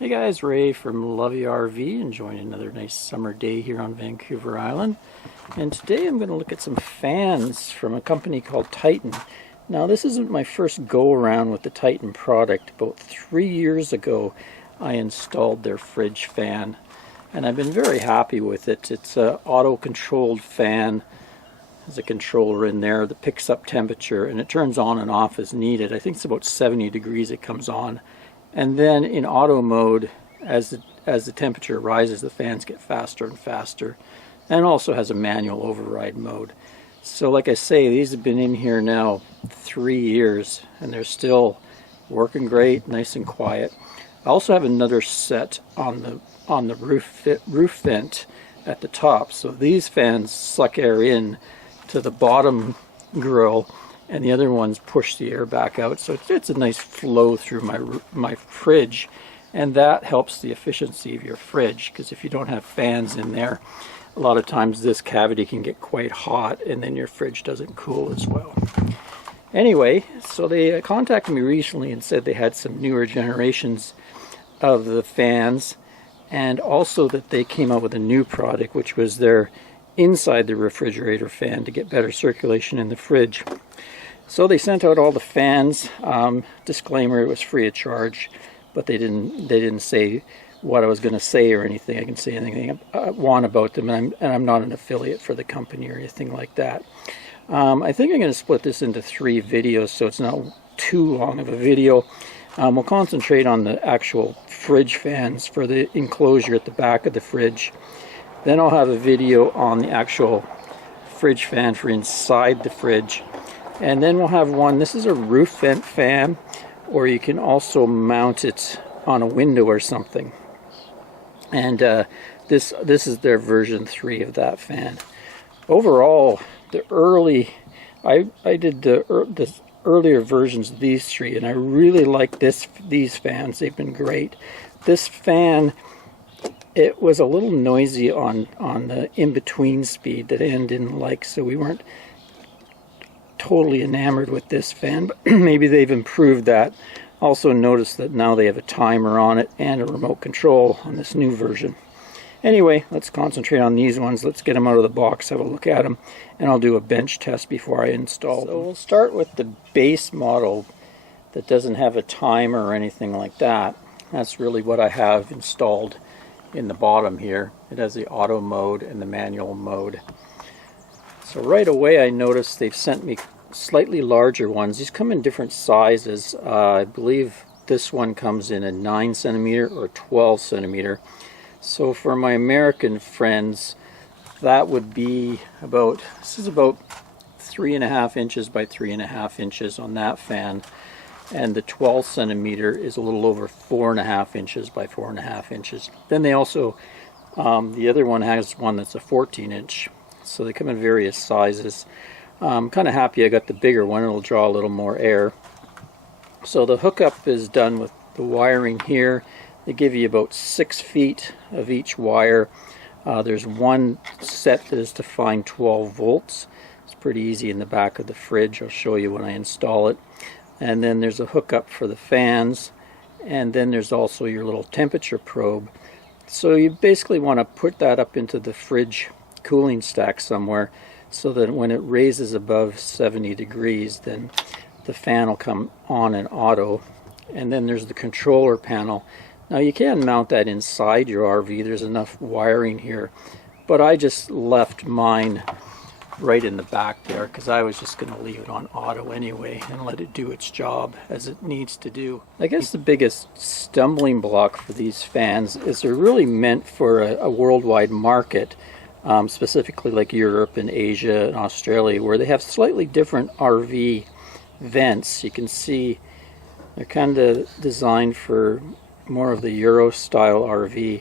Hey guys, Ray from Lovey RV, enjoying another nice summer day here on Vancouver Island. And today I'm going to look at some fans from a company called Titan. Now this isn't my first go around with the Titan product. About 3 years ago I installed their fridge fan and I've been very happy with it. It's an auto-controlled fan. There's a controller in there that picks up temperature and it turns on and off as needed. I think it's about 70 degrees it comes on. And then in auto mode, as the temperature rises, the fans get faster and faster. And it also has a manual override mode. So like I say, these have been in here now 3 years and they're still working great, nice and quiet. I also have another set on the roof vent at the top. So these fans suck air in to the bottom grill, and the other ones push the air back out, so it's a nice flow through my fridge, and that helps the efficiency of your fridge, because if you don't have fans in there, a lot of times this cavity can get quite hot and then your fridge doesn't cool as well. Anyway, so they contacted me recently and said they had some newer generations of the fans, and also that they came out with a new product, which was their inside the refrigerator fan to get better circulation in the fridge. So they sent out all the fans. Disclaimer, it was free of charge, but they didn't say what I was going to say or anything. I can say anything I want about them, and I'm not an affiliate for the company or anything like that. I think I'm going to split this into 3 videos so it's not too long of a video. We'll concentrate on the actual fridge fans for the enclosure at the back of the fridge. Then I'll have a video on the actual fridge fan for inside the fridge. And then we'll have one, this is a roof vent fan, or you can also mount it on a window or something. And this is their version 3 of that fan. Overall, I did the earlier versions of these 3, and I really like these fans. They've been great. This fan, it was a little noisy on the in-between speed that Ann didn't like, so we weren't totally enamored with this fan, but maybe they've improved that. Also noticed that now they have a timer on it and a remote control on this new version. Anyway, let's concentrate on these ones. Let's get them out of the box, have a look at them, and I'll do a bench test before I install them. So we'll start with the base model that doesn't have a timer or anything like that. That's really what I have installed in the bottom here. It has the auto mode and the manual mode. So right away I noticed they've sent me slightly larger ones. These come in different sizes. I believe this one comes in a 9 centimeter or 12 centimeter. So for my American friends, that would be about, this is about 3.5 inches by 3.5 inches on that fan. And the 12 centimeter is a little over 4.5 inches by 4.5 inches. Then they also, the other one has one that's a 14 inch. So they come in various sizes. I'm kind of happy I got the bigger one. It'll draw a little more air. So the hookup is done with the wiring here. They give you about 6 feet of each wire. There's one set that is to find 12 volts. It's pretty easy in the back of the fridge. I'll show you when I install it. And then there's a hookup for the fans. And then there's also your little temperature probe. So you basically want to put that up into the fridge cooling stack somewhere, so that when it raises above 70 degrees, then the fan will come on in auto. And then there's the controller panel. Now you can mount that inside your RV. There's enough wiring here, but I just left mine right in the back there because I was just going to leave it on auto anyway and let it do its job as it needs to do. I guess the biggest stumbling block for these fans is they're really meant for a worldwide market. Specifically like Europe and Asia and Australia, where they have slightly different RV vents. You can see they're kind of designed for more of the Euro style RV,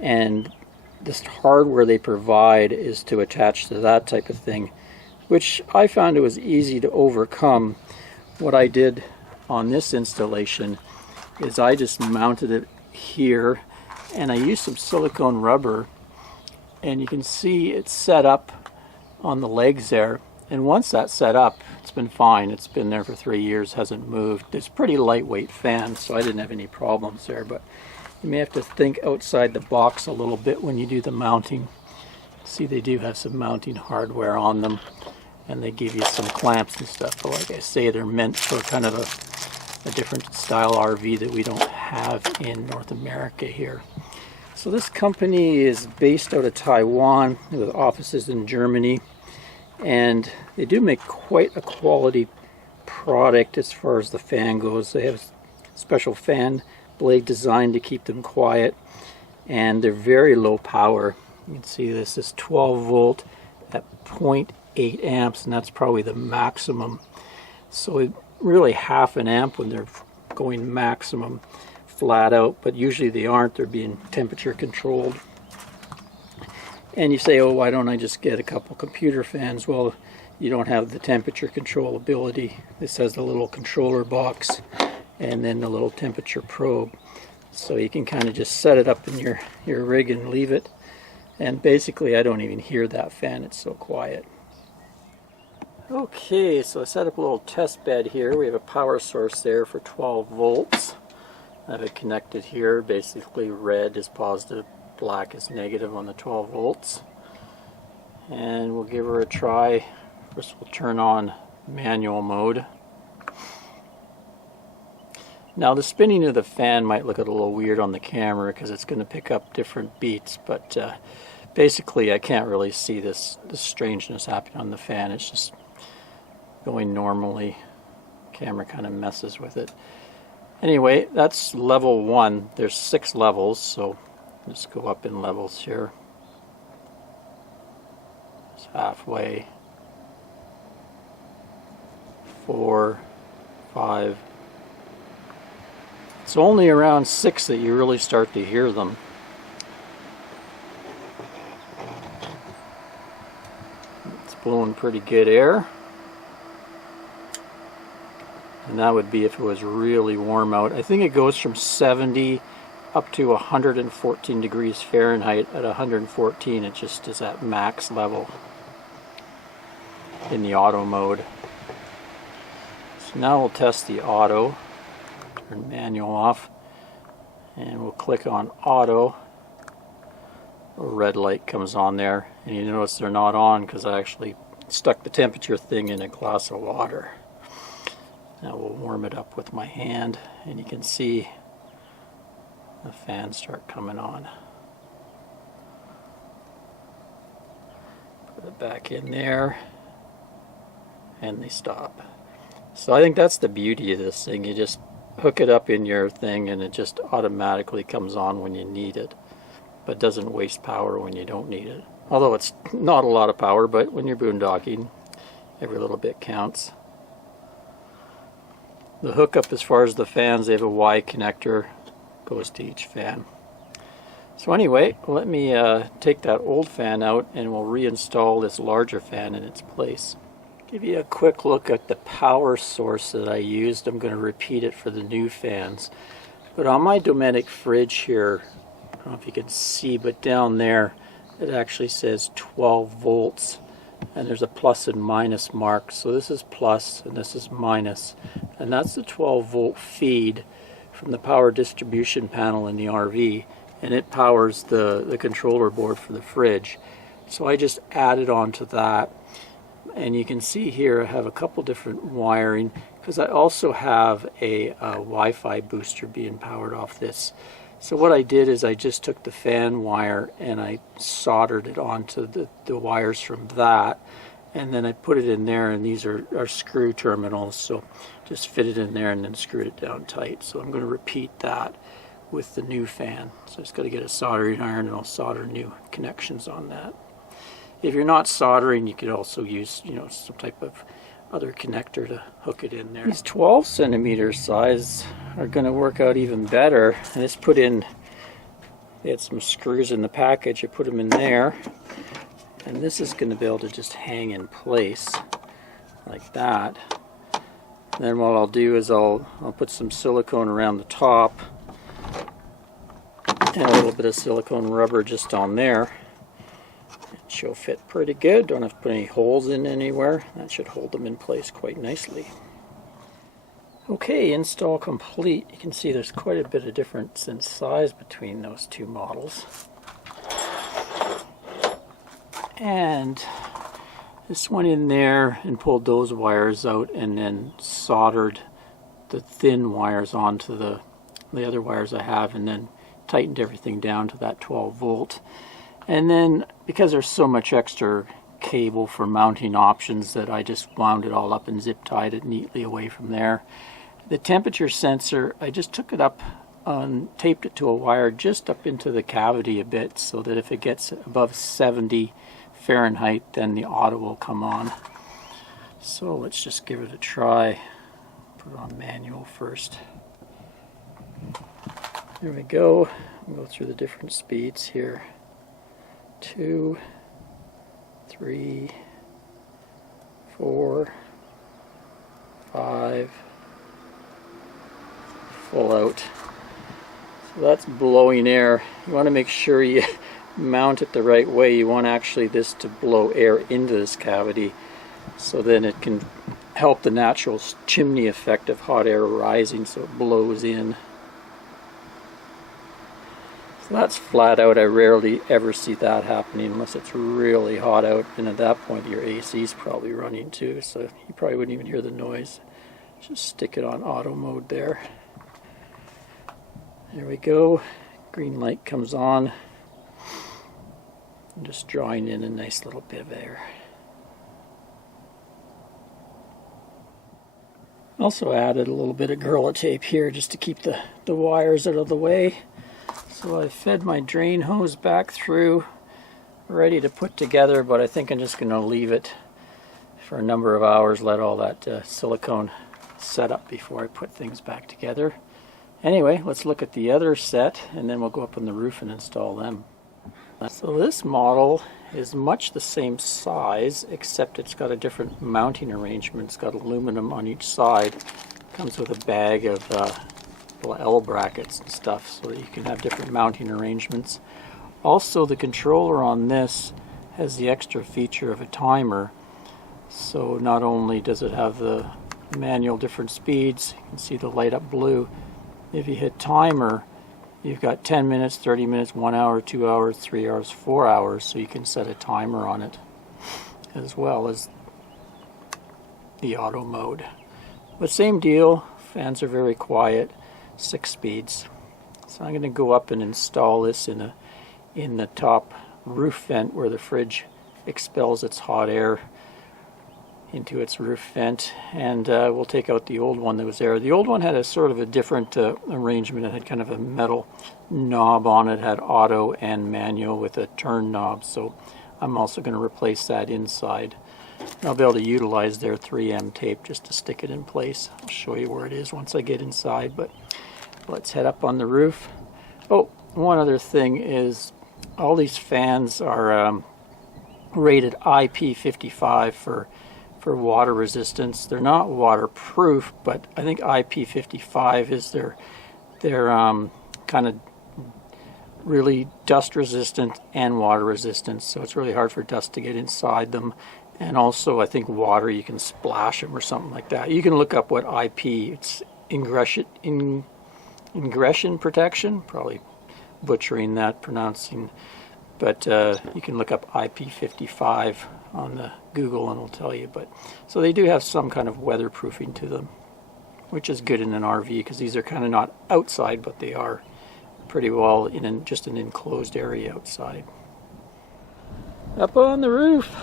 and this hardware they provide is to attach to that type of thing, which I found it was easy to overcome. What I did on this installation is I just mounted it here and I used some silicone rubber, and you can see it's set up on the legs there, and once that's set up, it's been fine. It's been there for 3 years, hasn't moved. It's a pretty lightweight fan, so I didn't have any problems there. But You may have to think outside the box a little bit when you do the mounting. See, they do have some mounting hardware on them, and they give you some clamps and stuff. But like I say, they're meant for kind of a different style RV that we don't have in North America here. So this company is based out of Taiwan with offices in Germany, and they do make quite a quality product as far as the fan goes. They have a special fan blade designed to keep them quiet, and they're very low power. You can see this is 12 volt at 0.8 amps, and that's probably the maximum. So really half an amp when they're going maximum flat out, but usually they aren't. They're being temperature controlled. And you say, oh, why don't I just get a couple computer fans? Well, you don't have the temperature control ability. This has the little controller box and then the little temperature probe. So you can kind of just set it up in your rig and leave it. And basically I don't even hear that fan, it's so quiet. Okay, so I set up a little test bed here. We have a power source there for 12 volts. I have it connected here. Basically red is positive, black is negative on the 12 volts. And we'll give her a try. First we'll turn on manual mode. Now the spinning of the fan might look a little weird on the camera because it's going to pick up different beats, but basically I can't really see this strangeness happening on the fan. It's just going normally. Camera kind of messes with it. Anyway, that's level 1. There's 6 levels, so let's go up in levels here. It's halfway. 4, 5. It's only around 6 that you really start to hear them. It's blowing pretty good air. And that would be if it was really warm out. I think it goes from 70 up to 114 degrees Fahrenheit. At 114 it just is at max level in the auto mode. So now we'll test the auto. Turn manual off and we'll click on auto. A red light comes on there, and you notice they're not on because I actually stuck the temperature thing in a glass of water. Now we'll warm it up with my hand, and you can see the fans start coming on. Put it back in there, and they stop. So I think that's the beauty of this thing. You just hook it up in your thing, and it just automatically comes on when you need it, but doesn't waste power when you don't need it. Although it's not a lot of power, but when you're boondocking, every little bit counts. The hookup, as far as the fans, they have a Y connector, goes to each fan. So anyway, let me take that old fan out and we'll reinstall this larger fan in its place. Give you a quick look at the power source that I used. I'm going to repeat it for the new fans. But on my Dometic fridge here, I don't know if you can see, but down there it actually says 12 volts. And there's a plus and minus mark. So this is plus and this is minus. And that's the 12 volt feed from the power distribution panel in the RV. And it powers the controller board for the fridge. So I just added on to that. And you can see here I have a couple different wiring because I also have a Wi-Fi booster being powered off this. So what I did is I just took the fan wire and I soldered it onto the wires from that, and then I put it in there, and these are screw terminals, so just fit it in there and then screwed it down tight. So I'm going to repeat that with the new fan. So I just got to get a soldering iron and I'll solder new connections on that. If you're not soldering, you could also use, some type of other connector to hook it in there. These 12 centimeter size are going to work out even better. I just put in, they had some screws in the package, I put them in there, and this is going to be able to just hang in place like that. And then what I'll do is I'll put some silicone around the top and a little bit of silicone rubber just on there. It should fit pretty good. Don't have to put any holes in anywhere. That should hold them in place quite nicely. Okay, install complete. You can see there's quite a bit of difference in size between those two models. And just went in there and pulled those wires out and then soldered the thin wires onto the other wires I have, and then tightened everything down to that 12 volt. And then because there's so much extra cable for mounting options, that I just wound it all up and zip tied it neatly away from there. The temperature sensor, I just took it up and taped it to a wire just up into the cavity a bit, so that if it gets above 70 Fahrenheit, then the auto will come on. So let's just give it a try. Put it on manual first. There we go. I'll go through the different speeds here. 2, 3, 4, 5, full out. So that's blowing air. You want to make sure you mount it the right way. You want actually this to blow air into this cavity, so then it can help the natural chimney effect of hot air rising, so it blows in. So that's flat out. I rarely ever see that happening unless it's really hot out, and at that point your AC is probably running too, so you probably wouldn't even hear the noise. Just stick it on auto mode there. There we go. Green light comes on. I'm just drawing in a nice little bit of air. Also added a little bit of Gorilla Tape here just to keep the wires out of the way. So I fed my drain hose back through, ready to put together, but I think I'm just going to leave it for a number of hours, let all that silicone set up before I put things back together. Anyway, let's look at the other set, and then we'll go up on the roof and install them. So this model is much the same size, except it's got a different mounting arrangement. It's got aluminum on each side. Comes with a bag of little L brackets and stuff, so that you can have different mounting arrangements. Also, the controller on this has the extra feature of a timer. So not only does it have the manual different speeds, you can see the light up blue. If you hit timer, you've got 10 minutes, 30 minutes, 1 hour, 2 hours, 3 hours, 4 hours, so you can set a timer on it, as well as the auto mode. But same deal, fans are very quiet, 6 speeds. So I'm going to go up and install this in the top roof vent where the fridge expels its hot air into its roof vent, and we'll take out the old one that was there. The old one had a sort of a different arrangement. It had kind of a metal knob on it, had auto and manual with a turn knob, so I'm also going to replace that inside. I'll be able to utilize their 3M tape just to stick it in place. I'll show you where it is once I get inside, but let's head up on the roof. Oh, one other thing is all these fans are rated IP55 for water resistance. They're not waterproof, but I think IP55 is their kind of really dust resistant and water resistant, so it's really hard for dust to get inside them. And also I think water, you can splash them or something like that. You can look up what IP, it's ingression protection, probably butchering that pronouncing, but you can look up IP55 on the Google and it'll tell you. But so they do have some kind of weatherproofing to them, which is good in an RV, because these are kind of not outside, but they are pretty well in just an enclosed area outside. Up on the roof.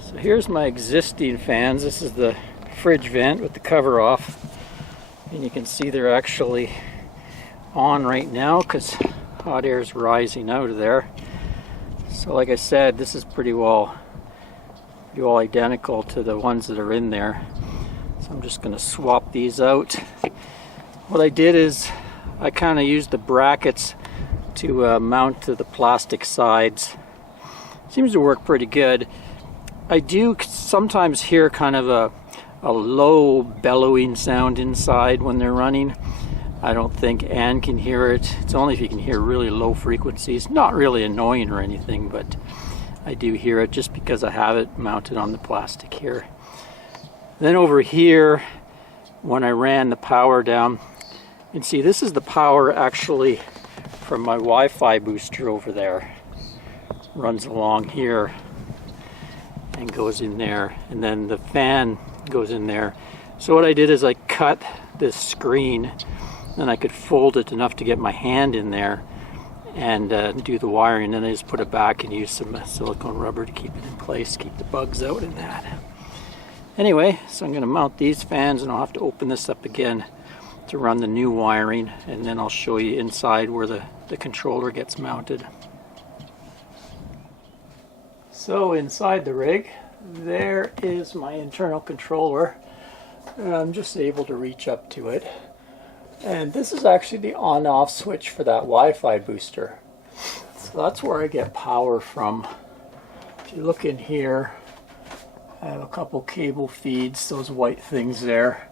So here's my existing fans. This is the fridge vent with the cover off, and you can see they're actually on right now because hot air is rising out of there. So like I said, this is pretty well identical to the ones that are in there. So I'm just going to swap these out. What I did is I kind of used the brackets to mount to the plastic sides. Seems to work pretty good. I do sometimes hear kind of a low bellowing sound inside when they're running. I don't think Anne can hear it. It's only if you can hear really low frequencies. Not really annoying or anything, but I do hear it just because I have it mounted on the plastic here. Then over here, when I ran the power down. And see, this is the power actually from my Wi-Fi booster over there. Runs along here and goes in there, and then the fan goes in there. So what I did is I cut this screen, and I could fold it enough to get my hand in there and do the wiring, and then I just put it back and use some silicone rubber to keep it in place, keep the bugs out in that. Anyway, so I'm going to mount these fans, and I'll have to open this up again to run the new wiring, and then I'll show you inside where the controller gets mounted. So inside the rig, there is my internal controller, and I'm just able to reach up to it. And this is actually the on-off switch for that Wi-Fi booster. So that's where I get power from. If you look in here, I have a couple cable feeds, those white things there.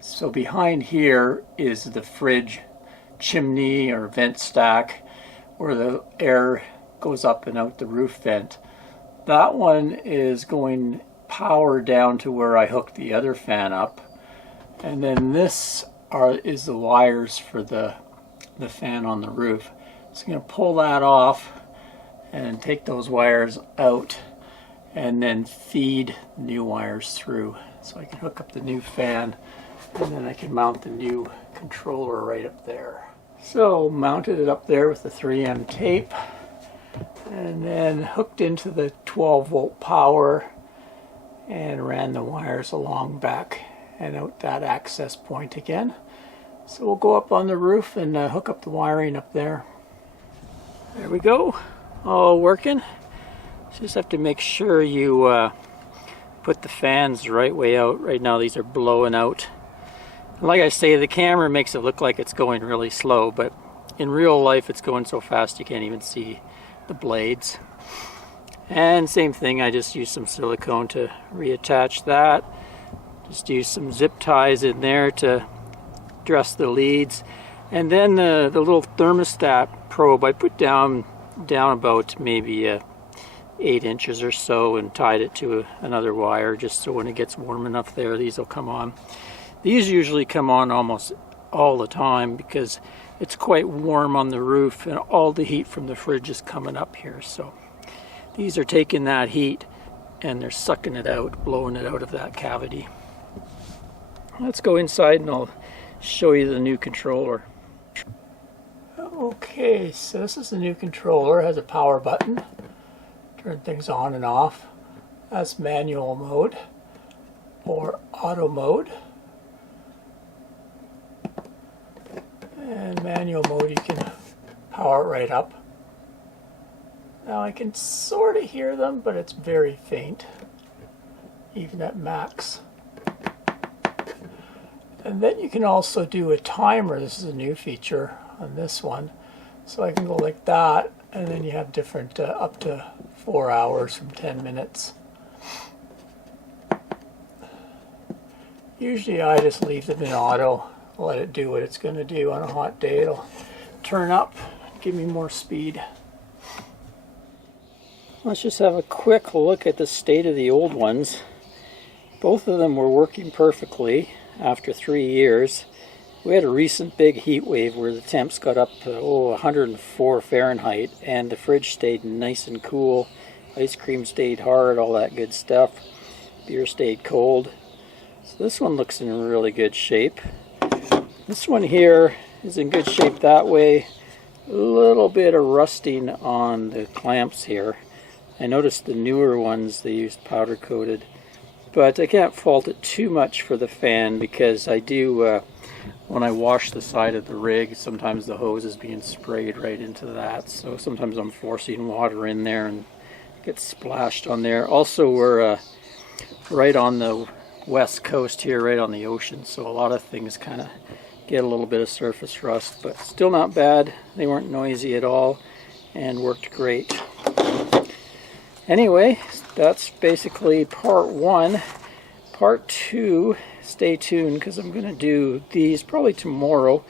So behind here is the fridge chimney or vent stack where the air goes up and out the roof vent. That one is going power down to where I hooked the other fan up. And then this is the wires for the fan on the roof. So I'm going to pull that off and take those wires out and then feed new wires through. So I can hook up the new fan, and then I can mount the new controller right up there. So mounted it up there with the 3M tape, and then hooked into the 12-volt power and ran the wires along back and out that access point again. So we'll go up on the roof and hook up the wiring up there. There we go, all working. Just have to make sure you put the fans the right way out. Right now these are blowing out. Like I say, the camera makes it look like it's going really slow, but in real life it's going so fast you can't even see the blades. And same thing, I just used some silicone to reattach that. Just use some zip ties in there to dress the leads. And then the little thermostat probe I put down about maybe 8 inches or so and tied it to another wire, just so when it gets warm enough there, these will come on. These usually come on almost all the time because it's quite warm on the roof and all the heat from the fridge is coming up here. So these are taking that heat and they're sucking it out, blowing it out of that cavity. Let's go inside and I'll show you the new controller. Okay, so this is the new controller. It has a power button. Turn things on and off. That's manual mode or auto mode. And manual mode, you can power it right up. Now I can sort of hear them, but it's very faint, even at max. And then you can also do a timer. This is a new feature on this one. So I can go like that, and then you have different up to 4 hours from 10 minutes. Usually I just leave them in auto, let it do what it's going to do. On a hot day it'll turn up, give me more speed. Let's just have a quick look at the state of the old ones. Both of them were working perfectly after 3 years. We had a recent big heat wave where the temps got up to 104 Fahrenheit, and the fridge stayed nice and cool. Ice cream stayed hard, all that good stuff. Beer stayed cold. So this one looks in really good shape. This one here is in good shape that way. A little bit of rusting on the clamps here. I noticed the newer ones, they used powder coated. But I can't fault it too much for the fan because I do, when I wash the side of the rig, sometimes the hose is being sprayed right into that. So sometimes I'm forcing water in there and it gets splashed on there. Also, we're right on the west coast here, right on the ocean. So a lot of things kind of get a little bit of surface rust, but still not bad. They weren't noisy at all and worked great. Anyway, that's basically part one. Part two, stay tuned because I'm going to do these probably tomorrow.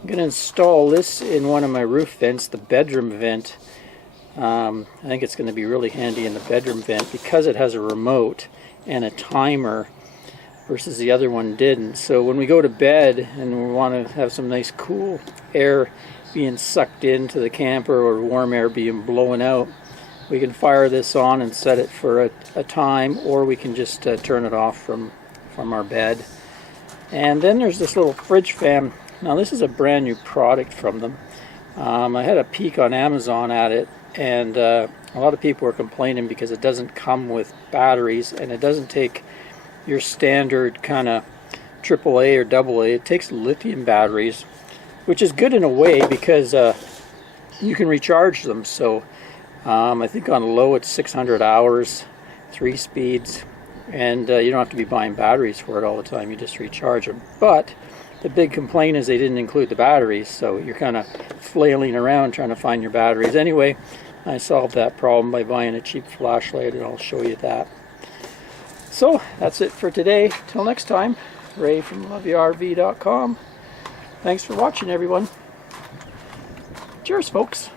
I'm going to install this in one of my roof vents, the bedroom vent. I think it's going to be really handy in the bedroom vent because it has a remote and a timer. versus the other one didn't. So when we go to bed and we want to have some nice cool air being sucked into the camper or warm air being blown out, we can fire this on and set it for a time, or we can just turn it off from our bed. And then there's this little fridge fan. Now this is a brand new product from them. I had a peek on Amazon at it, and a lot of people were complaining because it doesn't come with batteries, and it doesn't take your standard kind of AAA or AA. It takes lithium batteries, which is good in a way because you can recharge them. So I think on low it's 600 hours, 3 speeds, and you don't have to be buying batteries for it all the time. You just recharge them. But the big complaint is they didn't include the batteries, so you're kind of flailing around trying to find your batteries. Anyway, I solved that problem by buying a cheap flashlight, and I'll show you that. So that's it for today. Till next time, Ray from loveyourrv.com. Thanks for watching, everyone. Cheers, folks.